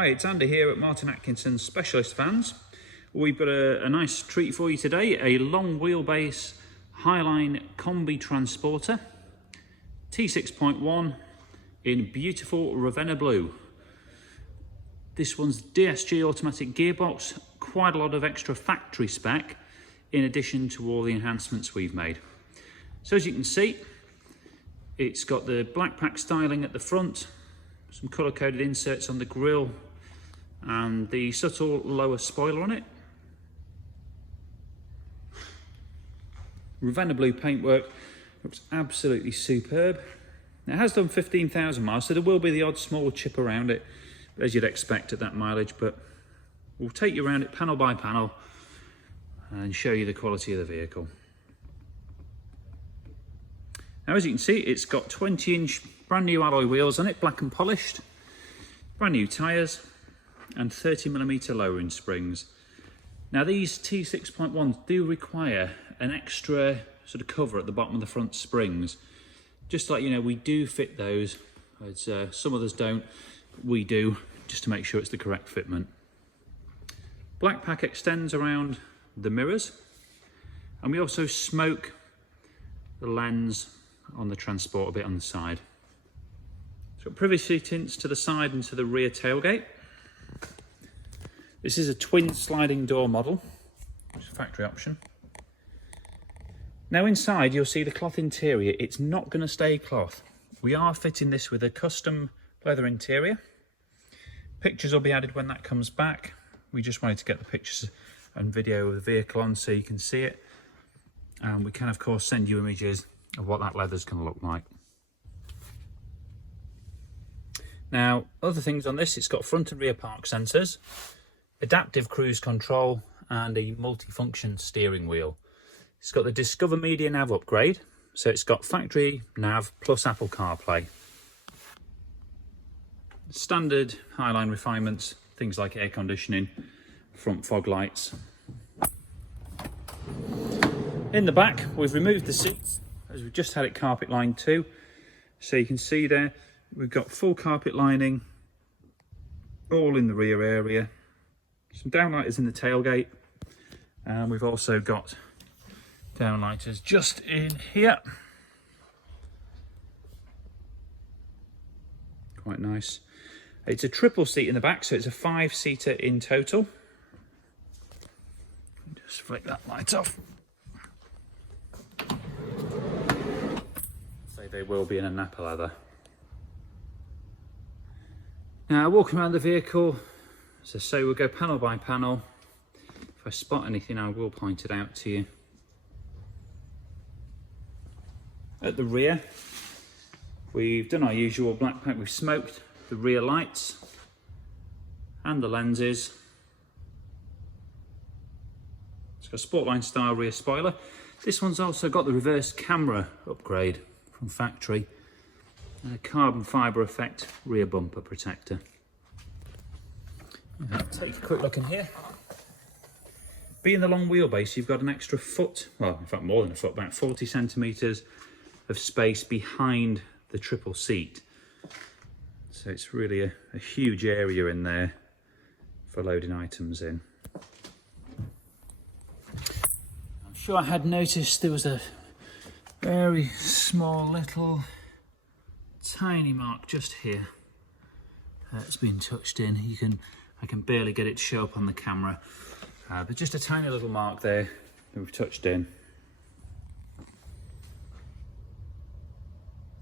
Hi, it's Andy here at Atkinson Specialist Vans. We've got a nice treat for you today, a long wheelbase Highline Kombi Transporter T6.1 in beautiful Ravenna Blue. This one's DSG automatic gearbox, quite a lot of extra factory spec in addition to all the enhancements we've made. So as you can see, it's got the black pack styling at the front, some colour-coded inserts on the grille and the subtle lower spoiler on it. Ravenna Blue paintwork looks absolutely superb. It has done 15,000 miles, so there will be the odd small chip around it, as you'd expect at that mileage, but we'll take you around it panel by panel and show you the quality of the vehicle. Now, as you can see, it's got 20-inch brand new alloy wheels on it, black and polished, brand new tyres and 30mm lowering springs. Now, these T6.1s do require an extra sort of cover at the bottom of the front springs. Just to let you know, we do fit those. Some others don't, we do, just to make sure it's the correct fitment. Black pack extends around the mirrors, and we also smoke the lens on the transport a bit on the side. So privacy tints to the side and to the rear tailgate. This is a twin sliding door model, which is a factory option. Now inside you'll see the cloth interior. It's not going to stay cloth. We are fitting this with a custom leather interior. Pictures will be added when that comes back. We just wanted to get the pictures and video of the vehicle on so you can see it. And we can of course send you images of what that leather's going to look like. Now, other things on this, it's got front and rear park sensors, adaptive cruise control and a multifunction steering wheel. It's got the Discover Media Nav upgrade, so it's got factory nav plus Apple Carplay. Standard Highline refinements, things like air conditioning, front fog lights. In the back, we've removed the seats, as we've just had it carpet lined too. So you can see there, we've got full carpet lining, all in the rear area. Some downlighters in the tailgate, and we've also got downlighters just in here. Quite nice. It's a triple seat in the back, so it's a 5-seater in total. Just flick that light off. So they will be in a nappa leather. Now, walking around the vehicle, as I say, we'll go panel by panel. If I spot anything, I will point it out to you. At the rear, we've done our usual black pack. We've smoked the rear lights and the lenses. It's got a Sportline style rear spoiler. This one's also got the reverse camera upgrade from factory and a carbon fibre effect rear bumper protector. Take a quick look in here. Being the long wheelbase, you've got an extra foot, well, in fact more than a foot, about 40 centimetres of space behind the triple seat. So it's really a huge area in there for loading items in. I'm sure I had noticed there was a very small little tiny mark just here. It's been touched in. I can barely get it to show up on the camera, but just a tiny little mark there that we've touched in.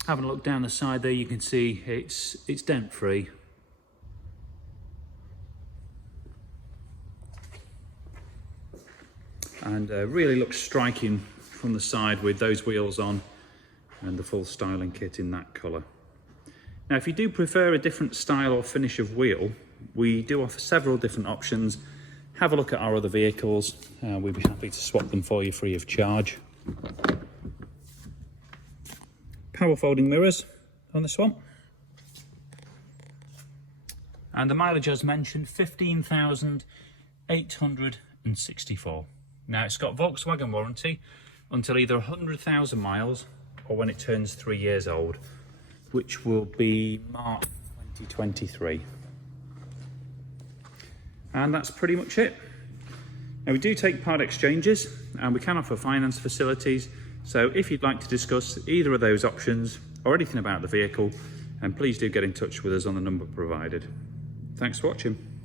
Having a look down the side there, you can see it's dent free. And really looks striking from the side with those wheels on and the full styling kit in that colour. Now, if you do prefer a different style or finish of wheel, we do offer several different options. Have a look at our other vehicles. We'd be happy to swap them for you free of charge. Power folding mirrors on this one. And the mileage, as mentioned, 15,864. Now, it's got Volkswagen warranty until either 100,000 miles or when it turns 3 years old, which will be March 2023. And that's pretty much it. Now we do take part exchanges and we can offer finance facilities. So if you'd like to discuss either of those options or anything about the vehicle, then please do get in touch with us on the number provided. Thanks for watching.